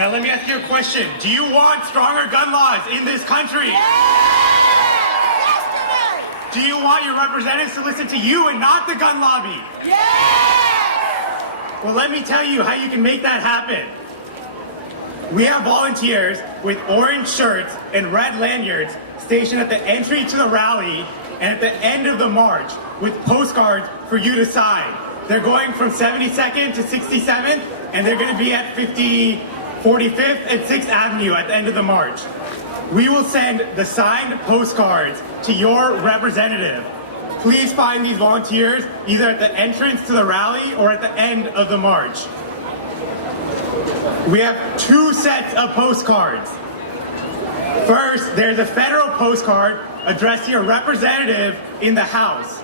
Now let me ask you a question. Do you want stronger gun laws in this country? Yes! Do you want your representatives to listen to you and not the gun lobby? Yes! Well, let me tell you how you can make that happen. We have volunteers with orange shirts and red lanyards stationed at the entry to the rally and at the end of the march with postcards for you to sign. They're going from 72nd to 67th, and they're going to be at 45th and 6th Avenue at the end of the march. We will send the signed postcards to your representative. Please find these volunteers either at the entrance to the rally or at the end of the march. We have 2 sets of postcards. First, there's a federal postcard addressed to your representative in the House.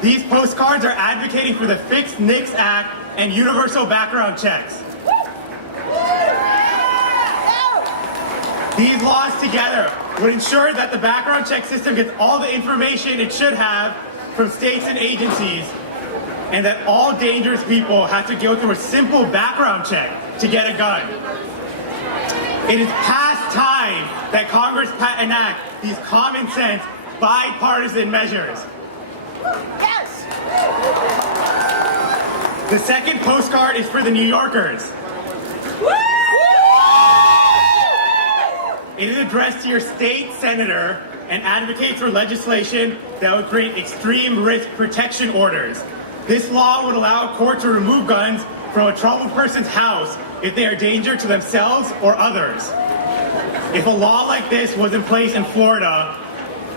These postcards are advocating for the Fix NICS Act and universal background checks. These laws together would ensure that the background check system gets all the information it should have from states and agencies, and that all dangerous people have to go through a simple background check to get a gun. It is past time that Congress enact these common sense, bipartisan measures. Yes! The second postcard is for the New Yorkers. It is addressed to your state senator and advocates for legislation that would create extreme risk protection orders. This law would allow a court to remove guns from a troubled person's house if they are a danger to themselves or others. If a law like this was in place in Florida,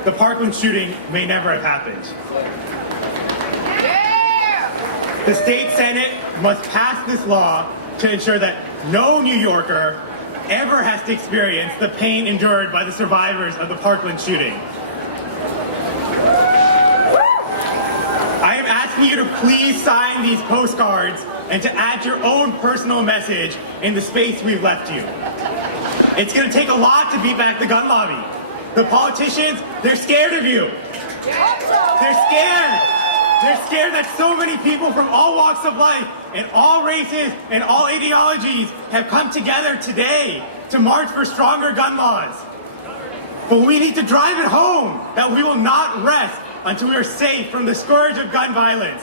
the Parkland shooting may never have happened. Yeah! The state Senate must pass this law to ensure that no New Yorker ever has to experience the pain endured by the survivors of the Parkland shooting. I am asking you to please sign these postcards and to add your own personal message in the space we've left you. It's going to take a lot to beat back the gun lobby. The politicians, they're scared of you. They're scared. They're scared that so many people from all walks of life and all races and all ideologies have come together today to march for stronger gun laws. But we need to drive it home that we will not rest until we are safe from the scourge of gun violence.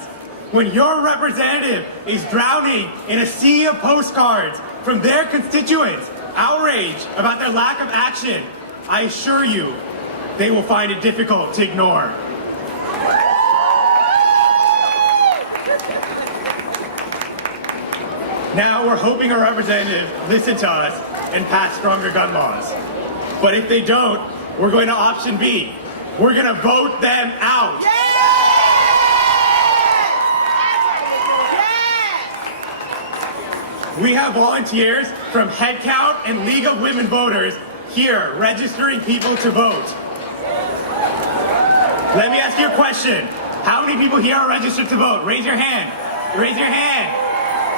When your representative is drowning in a sea of postcards from their constituents, outraged about their lack of action, I assure you, they will find it difficult to ignore. Now we're hoping our representatives listen to us and pass stronger gun laws. But if they don't, we're going to option B. We're going to vote them out. We have volunteers from Headcount and League of Women Voters here registering people to vote. Let me ask you a question. How many people here are registered to vote? Raise your hand. Raise your hand.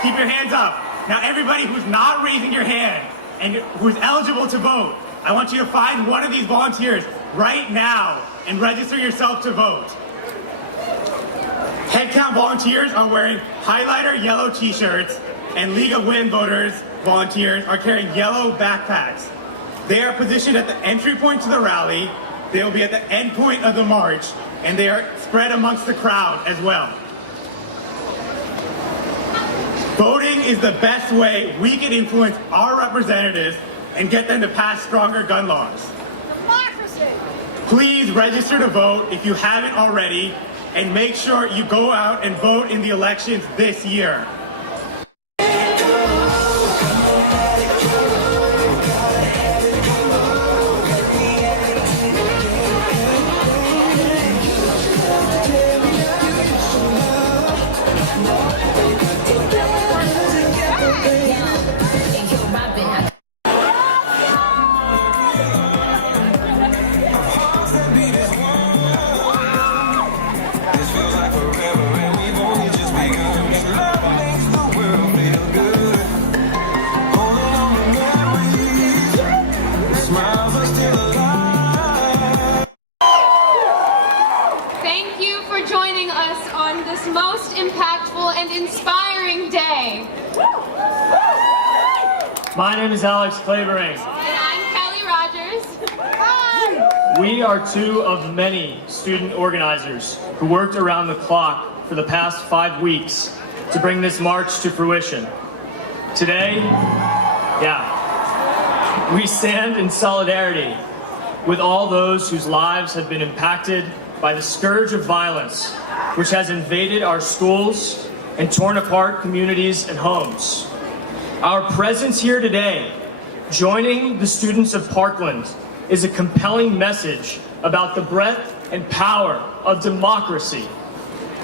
Keep your hands up. Now everybody who's not raising your hand and who's eligible to vote, I want you to find one of these volunteers right now and register yourself to vote. Headcount volunteers are wearing highlighter yellow t-shirts, and League of Women Voters volunteers are carrying yellow backpacks. They are positioned at the entry point to the rally, they will be at the end point of the march, and they are spread amongst the crowd as well. Voting is the best way we can influence our representatives and get them to pass stronger gun laws. Democracy! Please register to vote if you haven't already, and make sure you go out and vote in the elections this year. Thank you for joining us on this most impactful and inspiring day. My name is Alex Clavering. And I'm Kelly Rogers. Hi. We are two of many student organizers who worked around the clock for the past 5 weeks to bring this march to fruition. Today, we stand in solidarity with all those whose lives have been impacted by the scourge of violence which has invaded our schools and torn apart communities and homes. Our presence here today, joining the students of Parkland, is a compelling message about the breadth and power of democracy.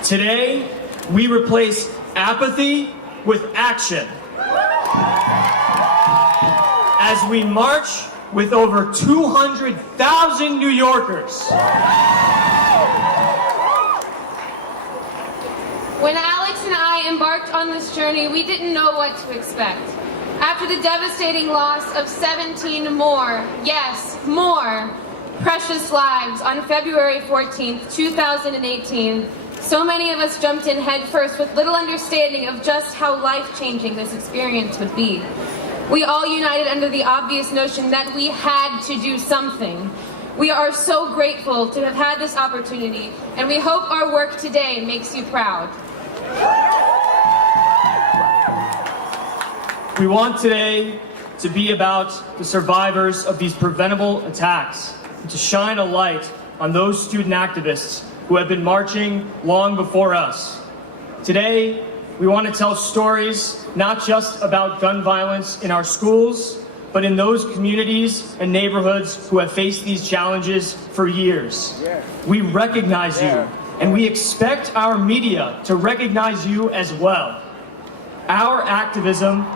Today, we replace apathy with action. As we march with over 200,000 New Yorkers. When Alex and I embarked on this journey, we didn't know what to expect. After the devastating loss of 17 more, yes, more, precious lives on February 14th, 2018, so many of us jumped in headfirst with little understanding of just how life-changing this experience would be. We all united under the obvious notion that we had to do something. We are so grateful to have had this opportunity, and we hope our work today makes you proud. We want today to be about the survivors of these preventable attacks and to shine a light on those student activists who have been marching long before us. Today, we want to tell stories not just about gun violence in our schools, but in those communities and neighborhoods who have faced these challenges for years. We recognize you, and we expect our media to recognize you as well. Our activism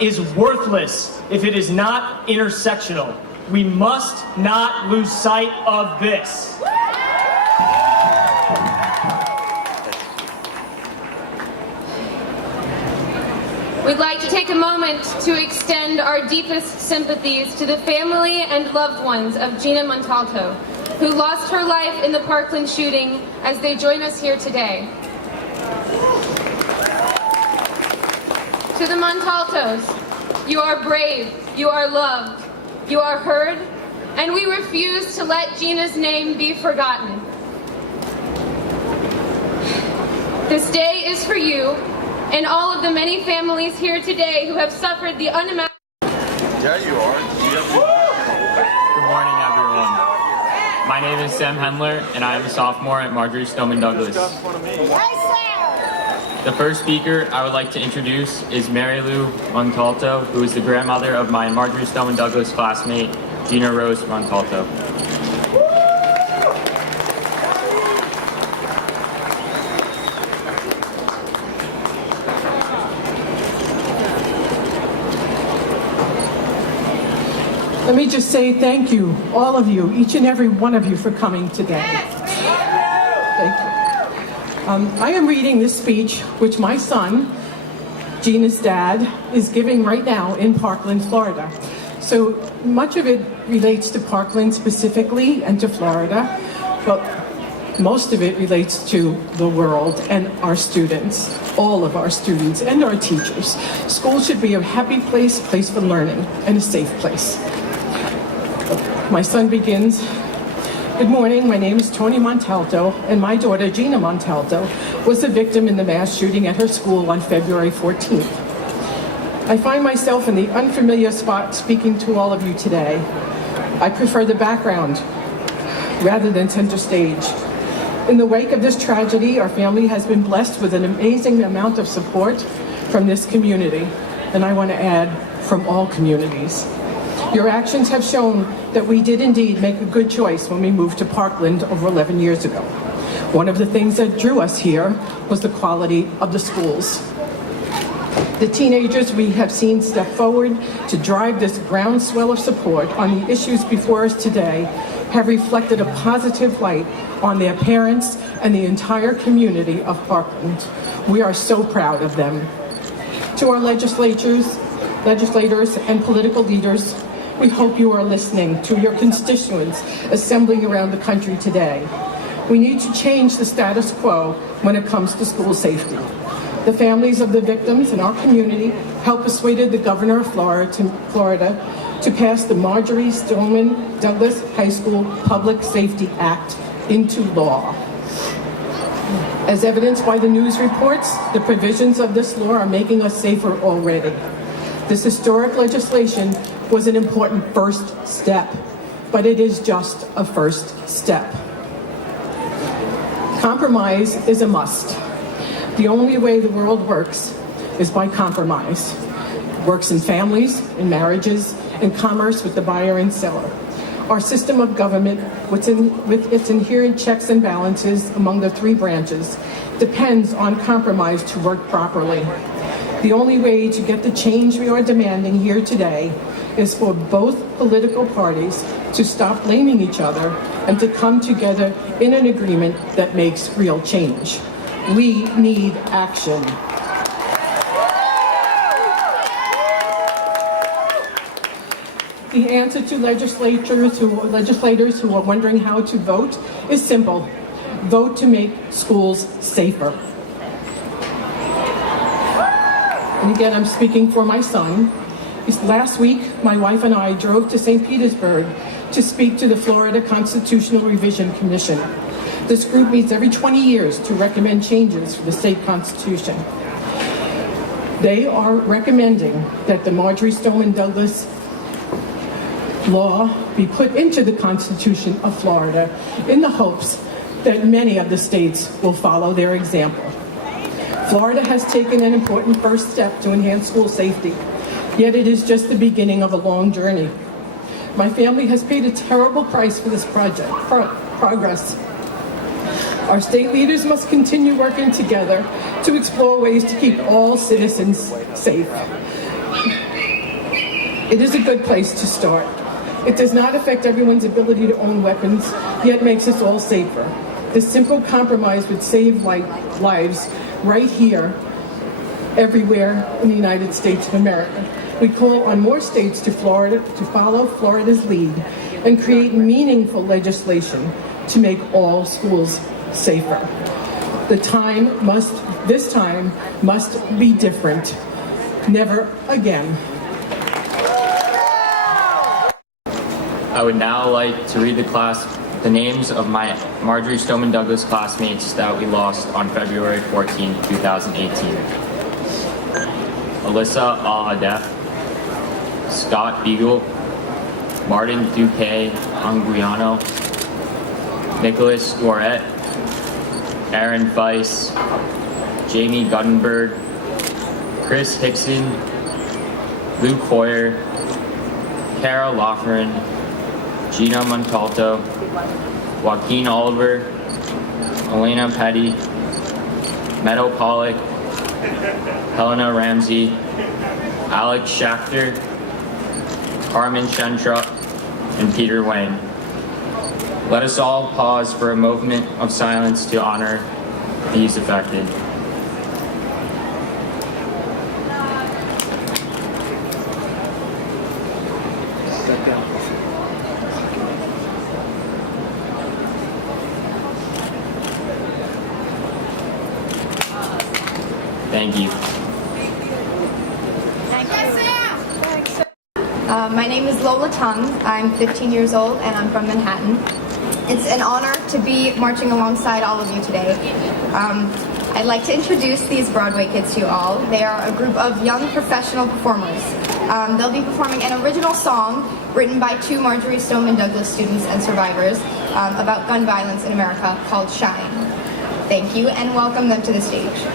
is worthless if it is not intersectional. We must not lose sight of this. We'd like to take a moment to extend our deepest sympathies to the family and loved ones of Gina Montalto, who lost her life in the Parkland shooting, as they join us here today. To the Montaltos, you are brave, you are loved, you are heard, and we refuse to let Gina's name be forgotten. This day is for you and all of the many families here today who have suffered the unimaginable. Yeah, you are. Good morning, everyone. My name is Sam Hendler, and I am a sophomore at Marjory Stoneman Douglas. The first speaker I would like to introduce is Mary Lou Montalto, who is the grandmother of my Marjory Stoneman Douglas classmate, Gina Rose Montalto. Let me just say thank you, all of you, each and every one of you, for coming today. Thank you. I am reading this speech, which my son, Gina's dad, is giving right now in Parkland, Florida. So much of it relates to Parkland specifically and to Florida, but most of it relates to the world and our students, all of our students and our teachers. School should be a happy place for learning, and a safe place. My son begins, "Good morning, my name is Tony Montalto, and my daughter Gina Montalto was a victim in the mass shooting at her school on February 14th. I find myself in the unfamiliar spot speaking to all of you today. I prefer the background rather than center stage. In the wake of this tragedy, our family has been blessed with an amazing amount of support from this community, and I want to add, from all communities. Your actions have shown that we did indeed make a good choice when we moved to Parkland over 11 years ago. One of the things that drew us here was the quality of the schools. The teenagers we have seen step forward to drive this groundswell of support on the issues before us today have reflected a positive light on their parents and the entire community of Parkland. We are so proud of them. To our legislators and political leaders, we hope you are listening to your constituents assembling around the country today. We need to change the status quo when it comes to school safety. The families of the victims in our community helped persuaded the governor of Florida to pass the Marjorie Stoneman Douglas High School Public Safety Act into law. As evidenced by the news reports, the provisions of this law are making us safer already. This historic legislation was an important first step, but it is just a first step. Compromise is a must. The only way the world works is by compromise. It works in families, in marriages, in commerce with the buyer and seller. Our system of government, with its inherent checks and balances among the three branches, depends on compromise to work properly. The only way to get the change we are demanding here today is for both political parties to stop blaming each other and to come together in an agreement that makes real change. We need action. The answer to legislators who are wondering how to vote is simple. Vote to make schools safer. And again, I'm speaking for my son. Last week, my wife and I drove to St. Petersburg to speak to the Florida Constitutional Revision Commission. This group meets every 20 years to recommend changes for the state constitution. They are recommending that the Marjorie Stoneman Douglas law be put into the Constitution of Florida in the hopes that many of the states will follow their example. Florida has taken an important first step to enhance school safety, yet it is just the beginning of a long journey. My family has paid a terrible price for this progress. Our state leaders must continue working together to explore ways to keep all citizens safe. It is a good place to start. It does not affect everyone's ability to own weapons, yet makes us all safer. This simple compromise would save lives right here, everywhere in the United States of America. We call on more states to follow Florida's lead and create meaningful legislation to make all schools safer. This time must be different. Never again. I would now like to read the names of my Marjorie Stoneman Douglas classmates that we lost on February 14, 2018. Alyssa Al-Adef, Scott Beagle, Martin Duque Anguiano, Nicholas Dworet, Aaron Weiss, Jamie Guttenberg, Chris Hickson, Luke Hoyer, Kara Loughran, Gina Montalto, Joaquin Oliver, Elena Petty, Meadow Pollock, Helena Ramsey, Alex Schachter, Carmen Shentrup, and Peter Wayne. Let us all pause for a moment of silence to honor these affected. Thank you. My name is Lola Tung. I'm 15 years old and I'm from Manhattan. It's an honor to be marching alongside all of you today. I'd like to introduce these Broadway kids to you all. They are a group of young professional performers. They'll be performing an original song written by two Marjorie Stoneman Douglas students and survivors about gun violence in America called Shine. Thank you and welcome them to the stage.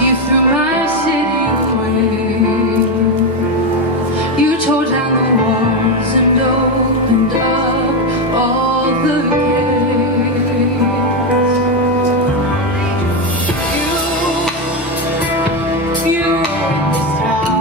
You threw my city away. You tore down the walls and opened up all the gates. You opened this town.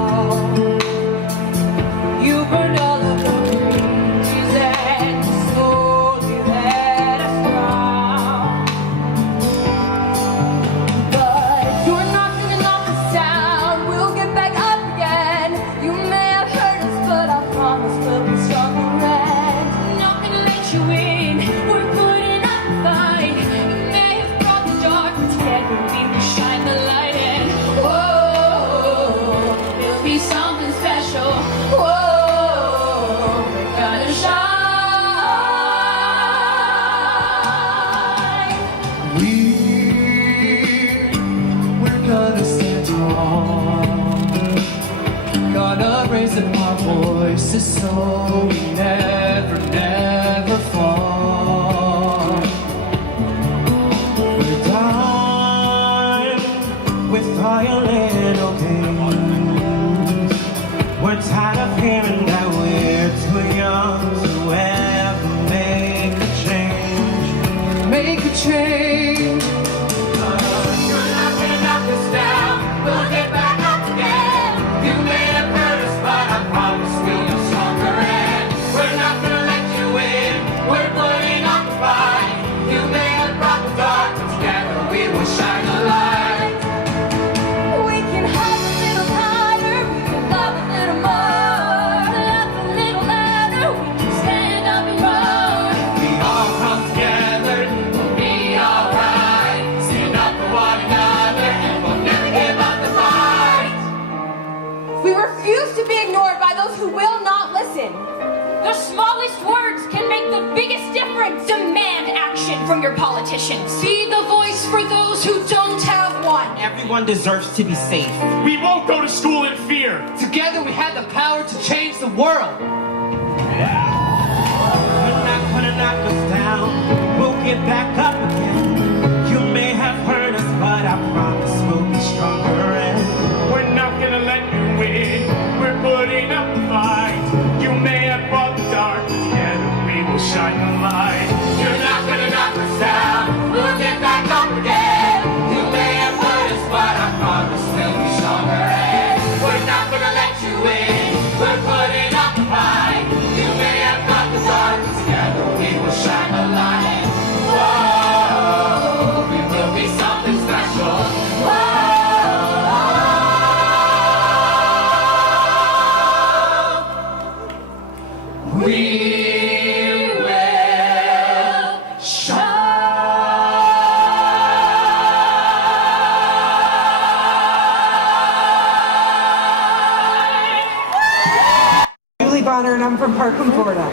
will be something special. Whoa, we're gonna shine. We're gonna stand tall. Gonna raise up our voices so we never, never fall. We're done with all your little games. We're tired of hearing that we're too young to ever make a change. Make a change. You're not gonna knock us down. We'll get back up again. You may have hurt us, but I promise we'll be stronger. And we're not gonna let you in. We're putting up a fight. You may have brought the dark, but together we will shine a light. We can hide a little higher. We can love a little more. Laugh a little louder. We can stand up and roar. We all come together. We'll be alright. Stand up for one another, and we'll never give up the fight. We refuse to be ignored by those who will not listen. The smallest words can make the biggest difference. Demand action from your politicians. Be the voice for those who don't have one. Everyone deserves to be safe. We won't go to school in fear. Together we have the power to change the world. You're not gonna knock us down. We'll get back up again. You may have hurt us, but I promise we'll be stronger. And We're not gonna let you win. We're putting up the fight. You may have brought the dark, but together we will shine the light. You're not gonna knock us down. We'll get back up again. You may have hurt us, but I promise we'll be stronger. And we're not gonna let you in. We're putting up a fight. You may have got the dark, but together we will shine a light. Whoa, we will be something special. Whoa. We will shine. Julie Bonner, and I'm from Parkland, Florida.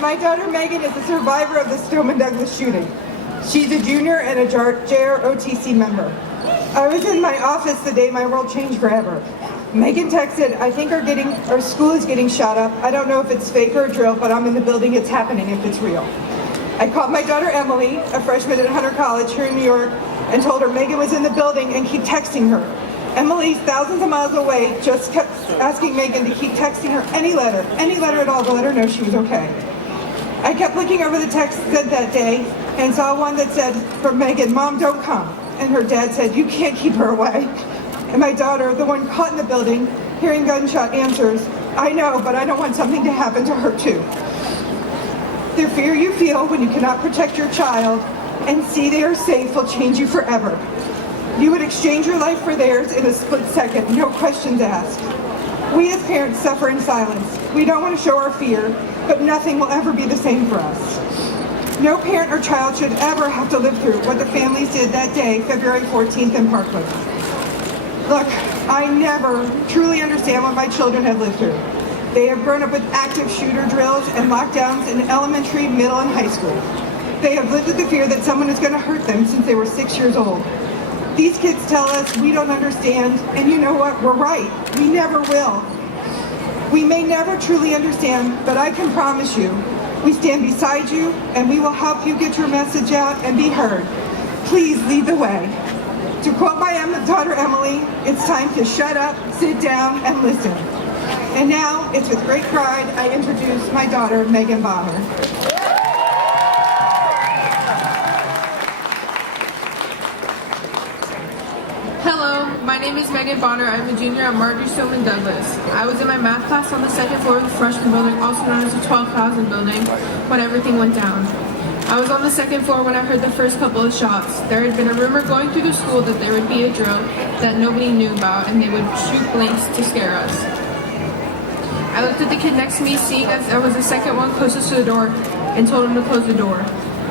My daughter Megan is a survivor of the Stoneman Douglas shooting. She's a junior and a JROTC member. I was in my office the day my world changed forever. Megan texted, "I think our school is getting shot up. I don't know if it's fake or a drill, but I'm in the building. It's happening if it's real." I called my daughter Emily, a freshman at Hunter College here in New York, and told her Megan was in the building and keep texting her. Emily's thousands of miles away, just kept asking Megan to keep texting her any letter at all to let her know she was okay. I kept looking over the text sent that day and saw one that said, from Megan, "Mom, don't come." And her dad said, "You can't keep her away." And my daughter, the one caught in the building, hearing gunshot, answers, "I know, but I don't want something to happen to her too." The fear you feel when you cannot protect your child and see they are safe will change you forever. You would exchange your life for theirs in a split second, no questions asked. We as parents suffer in silence. We don't want to show our fear, but nothing will ever be the same for us. No parent or child should ever have to live through what the families did that day, February 14th in Parkland. Look, I never truly understand what my children have lived through. They have grown up with active shooter drills and lockdowns in elementary, middle, and high school. They have lived with the fear that someone is going to hurt them since they were 6 years old. These kids tell us we don't understand, and you know what? We're right. We never will. We may never truly understand, but I can promise you, we stand beside you, and we will help you get your message out and be heard. Please lead the way. To quote my daughter Emily, it's time to shut up, sit down, and listen. And now, it's with great pride I introduce my daughter, Megan Bonner. Hello, my name is Megan Bonner. I'm a junior at Marjory Stoneman Douglas. I was in my math class on the second floor of the freshman building, also known as the 12,000 building, when everything went down. I was on the second floor when I heard the first couple of shots. There had been a rumor going through the school that there would be a drill that nobody knew about and they would shoot blanks to scare us. I looked at the kid next to me, seeing as I was the second one closest to the door. and told him to close the door,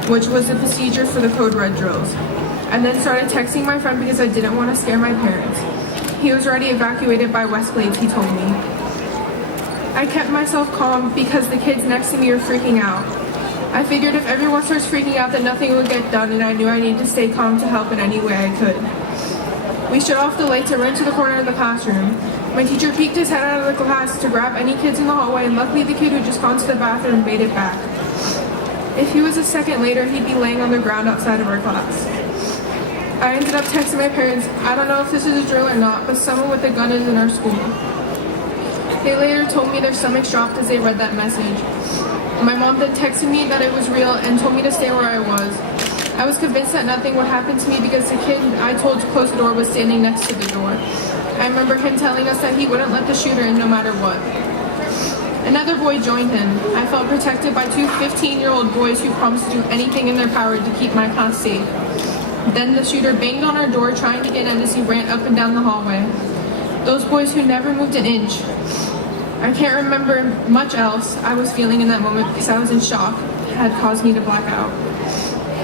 which was the procedure for the code red drills. I then started texting my friend because I didn't want to scare my parents. He was already evacuated by Westglades, he told me. I kept myself calm because the kids next to me were freaking out. I figured if everyone starts freaking out that nothing would get done, and I knew I needed to stay calm to help in any way I could. We shut off the lights and ran to the corner of the classroom. My teacher peeked his head out of the class to grab any kids in the hallway, and luckily the kid who just gone to the bathroom made it back. If he was a second later, he'd be laying on the ground outside of our class. I ended up texting my parents, I don't know if this is a drill or not, but someone with a gun is in our school. They later told me their stomachs dropped as they read that message. My mom then texted me that it was real and told me to stay where I was. I was convinced that nothing would happen to me because the kid I told to close the door was standing next to the door. I remember him telling us that he wouldn't let the shooter in no matter what. Another boy joined him. I felt protected by two 15-year-old boys who promised to do anything in their power to keep my class safe. Then the shooter banged on our door trying to get in as he ran up and down the hallway. Those boys who never moved an inch. I can't remember much else I was feeling in that moment because I was in shock. It had caused me to black out.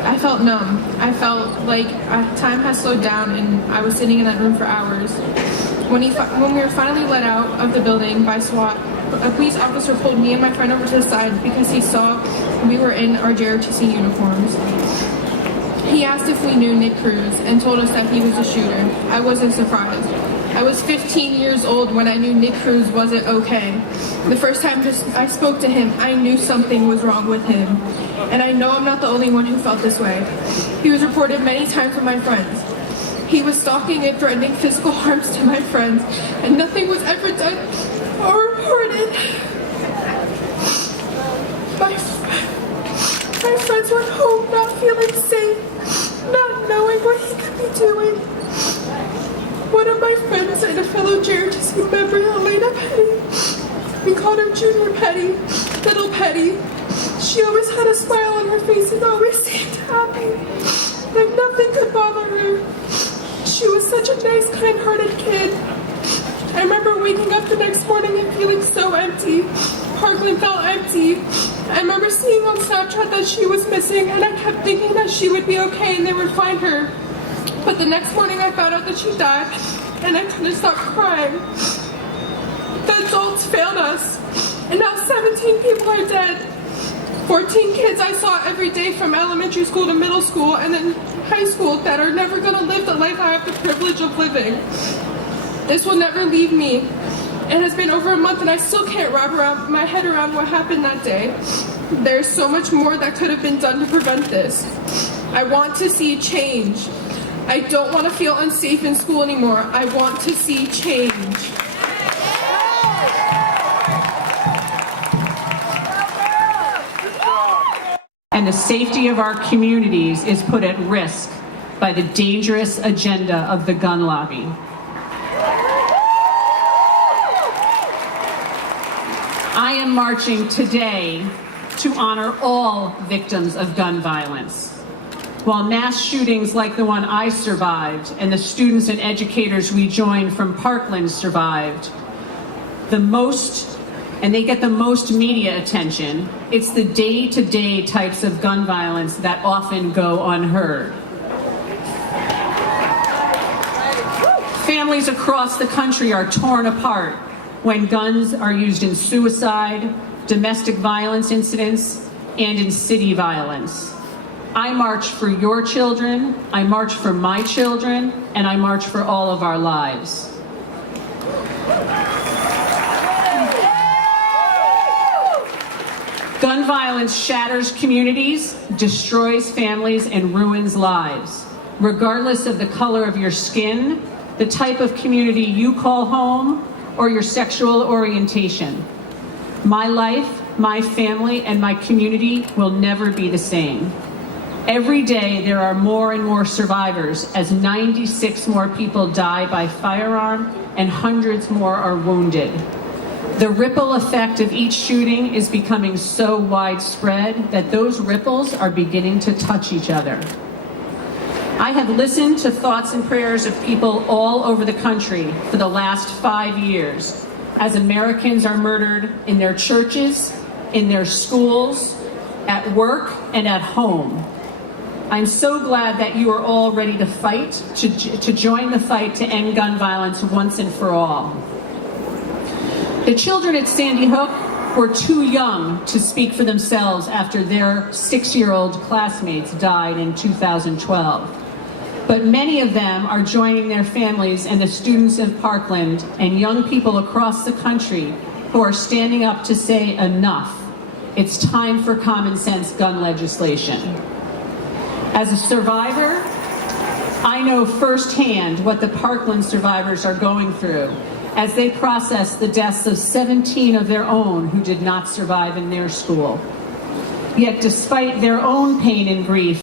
I felt numb. I felt like time had slowed down and I was sitting in that room for hours. When we were finally let out of the building by SWAT, a police officer pulled me and my friend over to the side because he saw we were in our JROTC uniforms. He asked if we knew Nick Cruz and told us that he was a shooter. I wasn't surprised. I was 15 years old when I knew Nick Cruz wasn't okay. The first time I spoke to him, I knew something was wrong with him. And I know I'm not the only one who felt this way. He was reported many times with my friends. He was stalking and threatening physical harms to my friends, and nothing was ever done or reported. My friends were home not feeling safe, not knowing what he could be doing. One of my friends and a fellow JROTC member, Elena Petty, we called her Junior Petty, Little Petty. She always had a smile on her face and always seemed happy, like nothing could bother her. She was such a nice, kind-hearted kid. I remember waking up the next morning and feeling so empty. Parkland felt empty. I remember seeing on Snapchat that she was missing, and I kept thinking that she would be okay and they would find her. But the next morning I found out that she died, and I couldn't stop crying. The adults failed us, and now 17 people are dead. 14 kids I saw every day from elementary school to middle school and then high school that are never going to live the life I have the privilege of living. This will never leave me. It has been over a month and I still can't wrap my head around what happened that day. There's so much more that could have been done to prevent this. I want to see change. I don't want to feel unsafe in school anymore. I want to see change. And the safety of our communities is put at risk by the dangerous agenda of the gun lobby. I am marching today to honor all victims of gun violence. While mass shootings like the one I survived and the students and educators we joined from Parkland survived, and they get the most media attention, it's the day-to-day types of gun violence that often go unheard. Families across the country are torn apart when guns are used in suicide, domestic violence incidents, and in city violence. I march for your children, I march for my children, and I march for all of our lives. Gun violence shatters communities, destroys families, and ruins lives. Regardless of the color of your skin, the type of community you call home, or your sexual orientation. My life, my family, and my community will never be the same. Every day there are more and more survivors as 96 more people die by firearm and hundreds more are wounded. The ripple effect of each shooting is becoming so widespread that those ripples are beginning to touch each other. I have listened to thoughts and prayers of people all over the country for the last 5 years as Americans are murdered in their churches, in their schools, at work, and at home. I'm so glad that you are all ready to fight, to join the fight to end gun violence once and for all. The children at Sandy Hook were too young to speak for themselves after their 6-year-old classmates died in 2012. But many of them are joining their families and the students of Parkland and young people across the country who are standing up to say enough. It's time for common sense gun legislation. As a survivor, I know firsthand what the Parkland survivors are going through as they process the deaths of 17 of their own who did not survive in their school. Yet despite their own pain and grief,